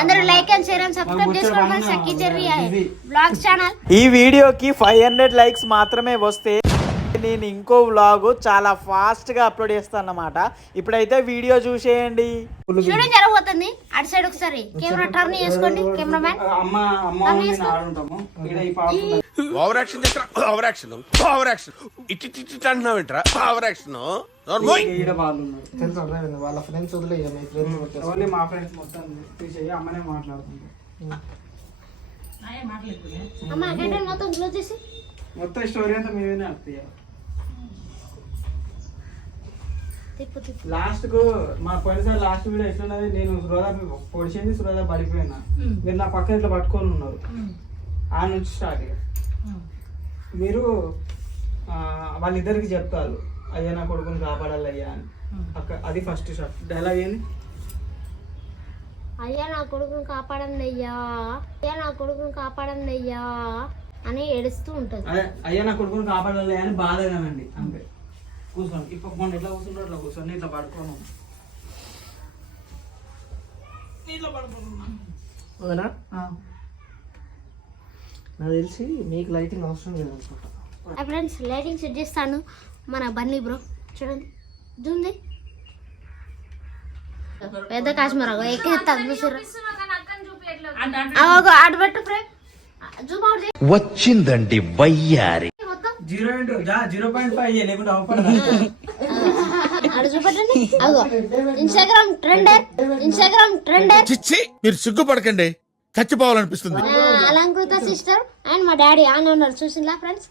అందరూ like and share and subscribe చేసుకోండి సఖీ cherry blogs channel. ఈ వీడియోకి 500 లైక్స్ మాత్రమే వస్తే నేను ఇంకో వ్లాగ్ చాలా ఫాస్ట్ గా అప్లోడ్ చేస్తాను అన్నమాట. ఇప్పుడైతే వీడియో చూసేయండి. షూటింగ్ జరగబోతుంది. అటు సైడ్ ఒకసారి కెమెరా టర్న్ చేసుకోండి. కెమెరామెన్ ఓవర్ యాక్షన్ అంటున్నావేంట్రా? ఓవర్ యాక్షన్ వాళ్ళ ఫ్రెండ్స్ వదిలే మా ఫ్రెండ్స్ మొత్తం తీసేయి. అమ్మనే మాట్లాడుతుంది. మొత్తం స్టోరీ అంతా మేమే అర్థం. లాస్ట్ కు మా పోయినసారి లాస్ట్ వీడియో ఎట్లున్నది, నేను సురోధ పొడిచింది, సురోధ పడిపోయినా, మీరు నా పక్కన ఇట్లా పట్టుకొని ఉన్నారు. ఆ నుంచి స్టార్ట్ ఇక మీరు వాళ్ళిద్దరికి చెప్తారు, అయ్యా నా కొడుకుని కాపాడాలి అయ్యా అని. అది ఫస్ట్ షాట్. డైలాగ్ ఏంది? అయ్యా నా కొడుకుని కాపాడండి అయ్యా, అయ్యా నా కొడుకుని కాపాడండి అయ్యా అని ఏడుస్తూ ఉంటది. అయ్యా నా కొడుకుని కాపాడాలి అని బాధగానండి అంతే. కూర్చోండి. ఇప్పుడు మొన్న ఎట్లా కూర్చుంటారు అట్లా కూర్చోండి. ఇట్లా పడుకోను, ఇట్లా పడుకున్నా. నాకు తెలిసి మీకు లైటింగ్ అవసరం లేదనుకుంటా. ఫ్రెండ్స్ లైటింగ్ సెట్ చేస్తాను. మన బన్నీ బ్రో చూడండి, జూమ్ పెద్ద కాశ్మీర్ అడబెట్టు ఫ్రెండ్, జూమ్ అవుట్ చేయి. వచ్చిందండి వయ్యారి. 0.5 లేకుంటే చూపెట్టండి. అగో ఇన్స్టాగ్రామ్ ట్రెండర్. చిచ్చి మీరు సిగ్గుపడకండి, చచ్చిపోవాలనిపిస్తుంది. అలంకృత సిస్టర్ అండ్ మా డాడీ ఆన్ ఉన్నారు. చూసిందా ఫ్రెండ్స్?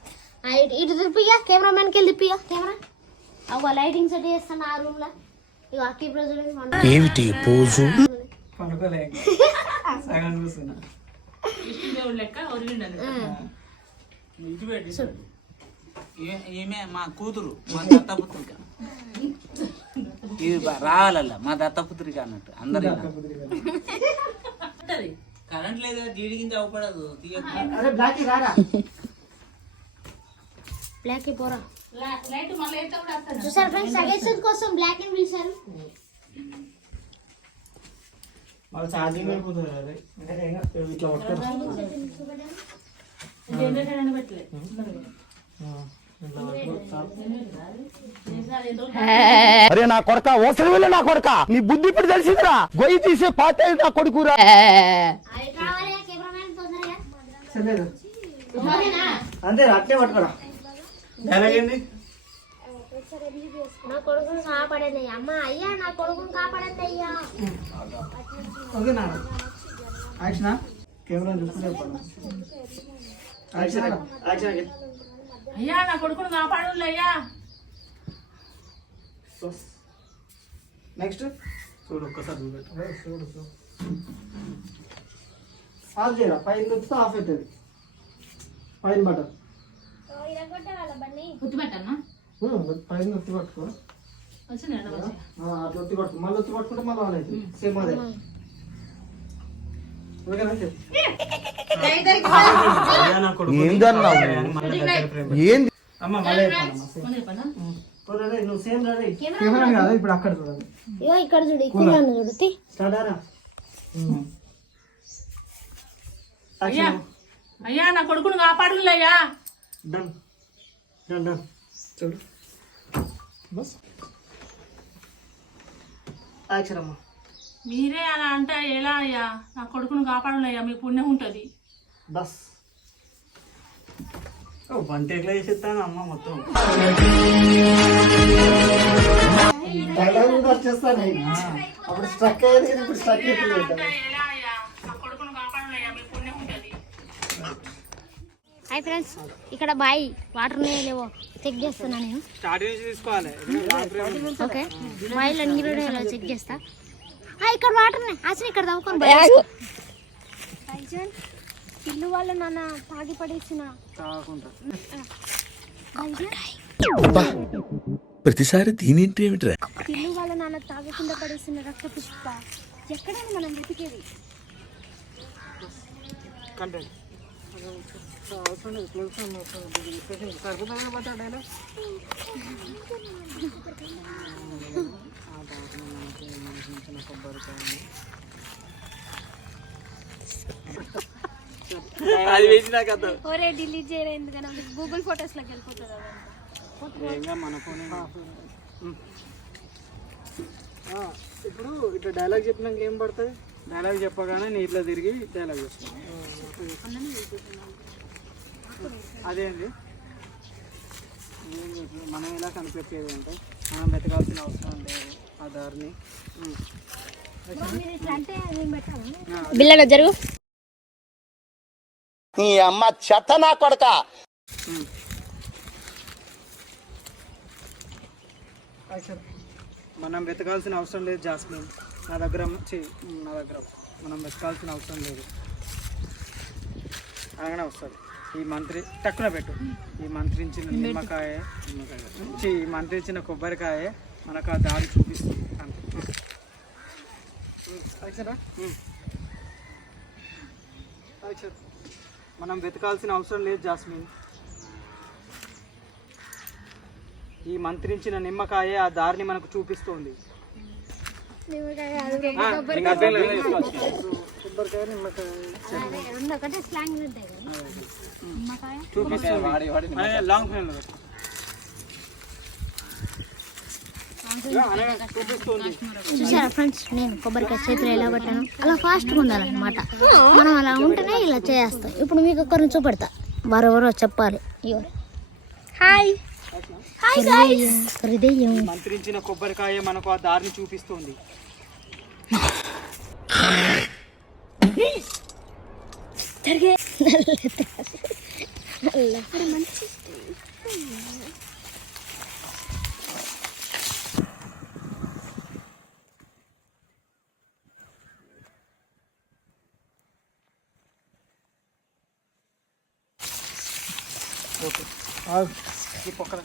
ఇటు తిప్పిగా, కెమెరామెన్ కి వెళ్ళి తిప్పిగా కెమెరా. అగో లైటింగ్ సెట్ చేస్తాను ఆ రూమ్ లో. ఇక అక్కి ప్రెసిడెంట్ ఏమిటి పోజు? ఈమె మా కూతురు, మా దత్తపుత్రిక. ఇది రావాలల్లా మా దత్తపుత్రిక అన్నట్టు అందరు. కరెంట్ లేదా, జీడి కింద అవపడదు. బ్లాక్ పోరా చూసారు ఫ్రెండ్స్, సజెషన్ కోసం బ్లాక్ అని పిలిచారు. వాళ్ళు ఛార్జింగ్ వెళ్ళిపోతుంది. అదే ఇట్లా అరే నా కొడక, ఓసరి వెళ్ళి నా కొడక, నీ బుద్ధి ఇప్పుడు తెలిసిందిరా. గొయ్యి తీసే పాత నా కొడుకురా. అంతే అట్లే పట్టుకోరా. డైలాగ్ ఏంది? నా కొడుకుని కాపాడండి అమ్మ, అయ్యా నా కొడుకుని కాపాడండి అయ్యా. ఓకేనా? యాక్షనా? కెమెరా చూసుకుంటే యాక్షన్. అయ్యా నా కొడుకుని కాపాడు అయ్యా. నెక్స్ట్ చూడు, ఒక్కసారి చూపెట్టు. చూడు ఆఫ్ చేయరా. పైన నొప్పితే ఆఫ్ అవుతుంది. పైన బటన్ పైన నొత్తి పట్టుకో. అట్లా ఒత్తి పట్టుకో. మళ్ళీ ఒత్తి పట్టుకుంటే మళ్ళీ ఆన్ అవుతుంది. సేమ్ అదే. ఓకేనా? ఏంది నువ్వు సేమ్ రెడీ. కెమెరా కాదా ఇప్పుడు అక్కడ చూడండి. ఇక్కడ చూడు, చూడు స్టార్ట్. అయ్యా నా కొడుకుని కాపాడు అయ్యా. Done done done. చూడు బస్ యాక్షన్ అమ్మా. మీరే అలా అంటే ఎలా అయ్యా? నా కొడుకుని కాపాడు అయ్యా, మీకు పుణ్యం ఉంటుంది. బస్ వంట ఎట్లా చేసేస్తాను అమ్మ మొత్తం. డైలాగ్ వచ్చేస్తాను. అప్పుడు స్ట్రక్ అయ్యేది, ఇప్పుడు స్ట్రక్ అయిపోయింది. హాయ్ ఫ్రెండ్స్, ఇక్కడ బాయ్ వాటర్ లేవో చెక్ చేస్తున్నా నేను. తీసుకోవాలి. ఓకే, బాయిలో నీళ్ళు చెక్ చేస్తా. ఇక్కడ వాటర్ అసలు ఇక్కడ తవ్వుకొని ఇల్లు వాళ్ళు నాన్న తాగి పడేసిన ప్రతిసారి దీనింటి ఏమిట్రా? ఇల్లు వాళ్ళ నాన్న తాగి కింద పడేసిన రక్త పుష్ప ఎక్కడైనా మనం వెతికేది. అది వేసిన కథ ఒరే డిలీట్ చేయరా ఎందుకన్నా గూగుల్ ఫొటోస్ లోకి వెళ్ళిపోతుంది ఏంగా మన ఫోన్ ఇప్పుడు ఇట్లా డైలాగ్ చెప్పినాక ఏం పడుతుంది డైలాగ్ చెప్పగానే నేను ఇట్లా తిరిగి డైలాగ్ చెప్తాను అదేంటి మనం ఎలా కనిపెట్టేది అంటే మనం వెతకాల్సిన అవసరం లేదు ఆ దారిని బిల్లగా జరుగు నీ అమ్మ చెత్త నా కొడక. మనం వెతకాల్సిన అవసరం లేదు జాస్మిన్ నా దగ్గర మనం వెతకాల్సిన అవసరం లేదు అలాగనే వస్తుంది ఈ మంత్రి టక్కున పెట్టు ఈ మంత్రించిన నిమ్మకాయ ఈ మంత్రించిన కొబ్బరికాయ మనకు ఆ దారి చూపిస్తుంది అంతే మనం వెతకాల్సిన అవసరం లేదు జాస్మిన్ ఈ మంత్రించిన నిమ్మకాయ ఆ దారిని మనకు చూపిస్తుంది కొబ్బరికాయ నిమ్మకాయ లాంగ్ ఫ్రేమ్ చూపిస్తుంది చూసారా ఫ్రెండ్స్ నేను కొబ్బరికాయ చేతులు ఎలా పట్టాను అలా ఫాస్ట్గా ఉండాలన్నమాట మనం అలా ఉంటేనే ఇలా చేస్తాం ఇప్పుడు మీకు ఒకరిని చూపెడతా వారెవరో చెప్పాలి హాయ్ హృదయం మంత్రించిన కొబ్బరికాయ మనకు ఆ దారిని చూపిస్తుంది ఓకే ఈ పక్కన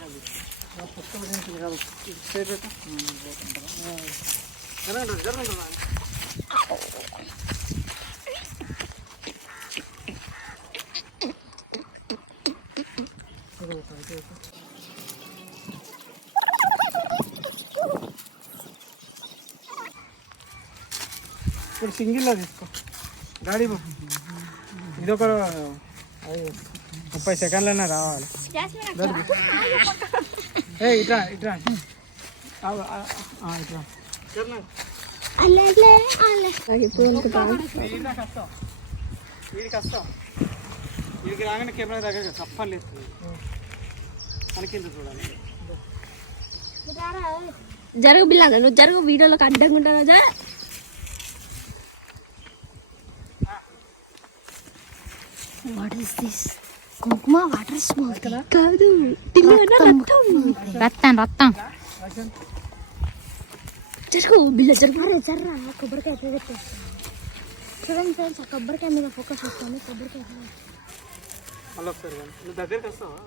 ఇప్పుడు సింగిల్లో తీసుకో గాడి ఇదొక 30 సెకండ్లనే రావాలి ఇట్రా ఇట్రా ఇట్రా వీడికి వస్తాం వీడికి రాగానే కెమెరా దగ్గర తప్పలేదు అని కింద చూడాలి జరుగు బిల్లాగా నువ్వు జరుగు వీడియోలోకి అడ్డంగా ఉంటావు వాట్ ఇస్ దిస్ కుంకుమ వాటర్ స్మోక్ కాదు రక్తం రక్తం జరుగు బిల్ల జరుగు జర్రా కొబ్బరికాయ చూడండి ఫ్రెండ్స్ ఆ కొబ్బరికాయ మీద ఫోకస్ వస్తుంది కొబ్బరికాయ మళ్ళీ ఒకసారి నువ్వు దగ్గరికి వస్తావా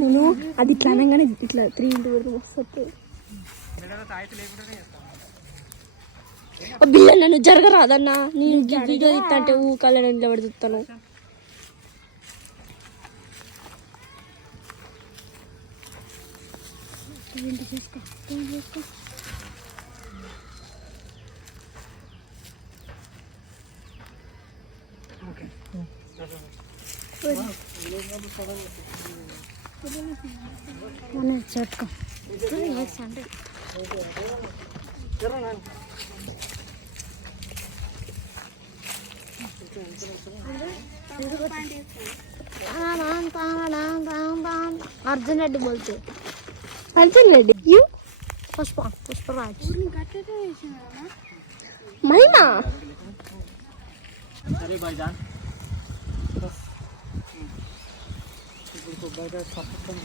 నేను అది ఇట్లా అనగానే ఇట్లా 3 ఇంటూ వరకు వస్తుంది బిల్ల నన్ను జరగరాదన్నా నేను వీడియో ఇస్తా అంటే ఊకాల నిలబడి చూస్తాను చెట్టుకో अर्जुन रेड्डी बोलते अर्जुन रेड्डी यू पुष्पराज महिमा अरे भाईजान కొబ్బరికాయ పక్కన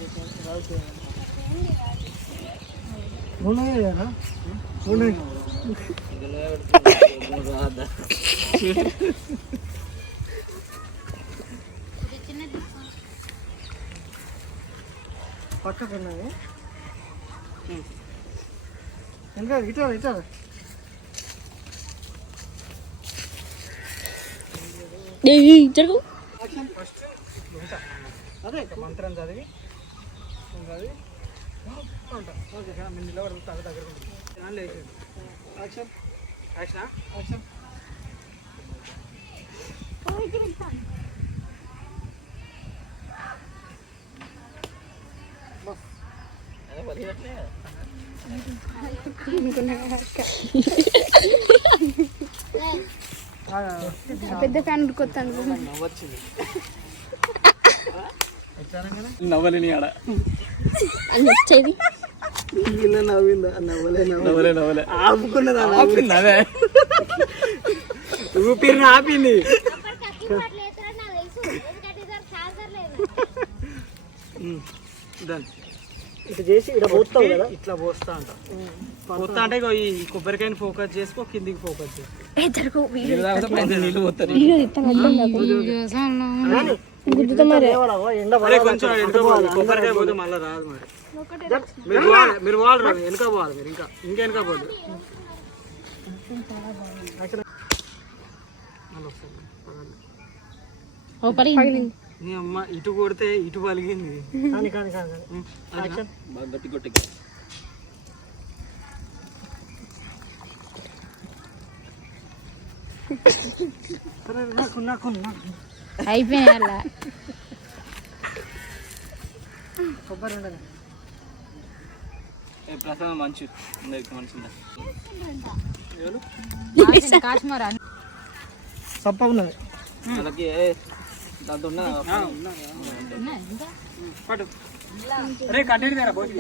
పక్కకున్నాయి ఇంకా ఇట్లా ఇట్లా జరుగు ఫస్ట్ అదే మంత్రం చదివి ఓకే మేము నిలబడి దగ్గర యాక్షన్ యాక్షన్ యాక్షన్ పెద్ద ఫ్యాన్ ఉడుకొస్తాను నవ్వలేని ఆడ అని వచ్చేది నవ్వలే ఆపుకున్నదా అదే ఊపిరిని ఆపింది. ఇట్లా చేసి ఇట్లా పోస్తావు కదా, ఇట్లా పోస్తా అంట. పోస్తా అంటే ఇగో ఈ కొబ్బరికాయని ఫోకస్ చేసుకో, కిందికి ఫోకస్ చేసుకో. నీళ్ళు పోతారు. అరే కొంచెం వెనక పోవాలి, కొబ్బరికాయ పోతే మళ్ళీ రాదు మరి. మీరు పోవాలి రా, వెనక పోవాలి మీరు, ఇంకా వెనక పోదు. నీ అమ్మ ఇటు కొడితే ఇటు పలిగింది. గట్టి కొట్టి అయిపోయినా అలా కొబ్బరి ఉండదు. ప్రసాదం మంచి మంచిదా సప్ప ఉన్నది వాళ్ళకి దాంతో పట్టు. అరే కట్టేది కదా పోటీ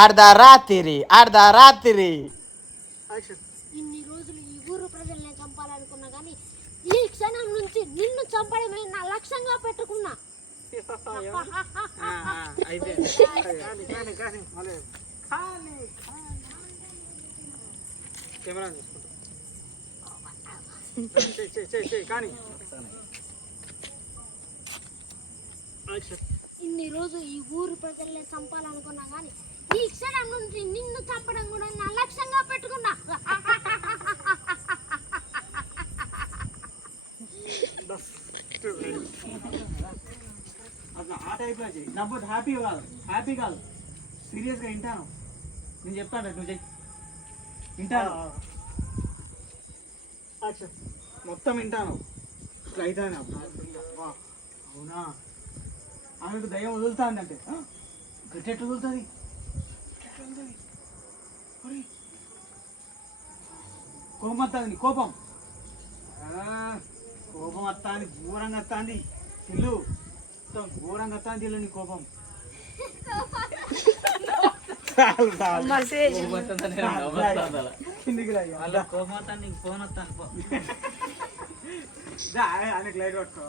అర్ధరాత్రి ఇన్ని రోజులు ఈ ఊరు ప్రజల్ని చంపాలనుకున్నా కానీ ఈ క్షణం నుంచి నిన్ను చంపడమే నా లక్ష్యంగా పెట్టుకున్నా. కెమెరా కానీ ఇన్ని రోజు ఈ ఊరు ప్రజల్ని చంపాలనుకున్నా కానీ ఈ క్షణం నుంచి నిన్ను చంపడం కూడా నా లక్ష్యంగా పెట్టుకున్నా. ఆ టైప్లో చెయ్యి. నవ్వదు, హ్యాపీ కాదు సీరియస్గా వింటాను. నేను చెప్తాను నువ్వు చెయ్యి, వింటాను మొత్తం వింటాను. ఇట్లా అవుతాను. అవునా ఆమెకు దయ్యం వదులుతుంది అంటే గట్టెట్టు వదులుతుంది. కోపం వస్తుంది, కోపం వస్తుంది, ఘోరంగా వస్తుంది ఇల్లు, ఘోరంగా వస్తుంది ఇల్లు నీ కోపం. ఆయనకి లైట్ పట్టుకో.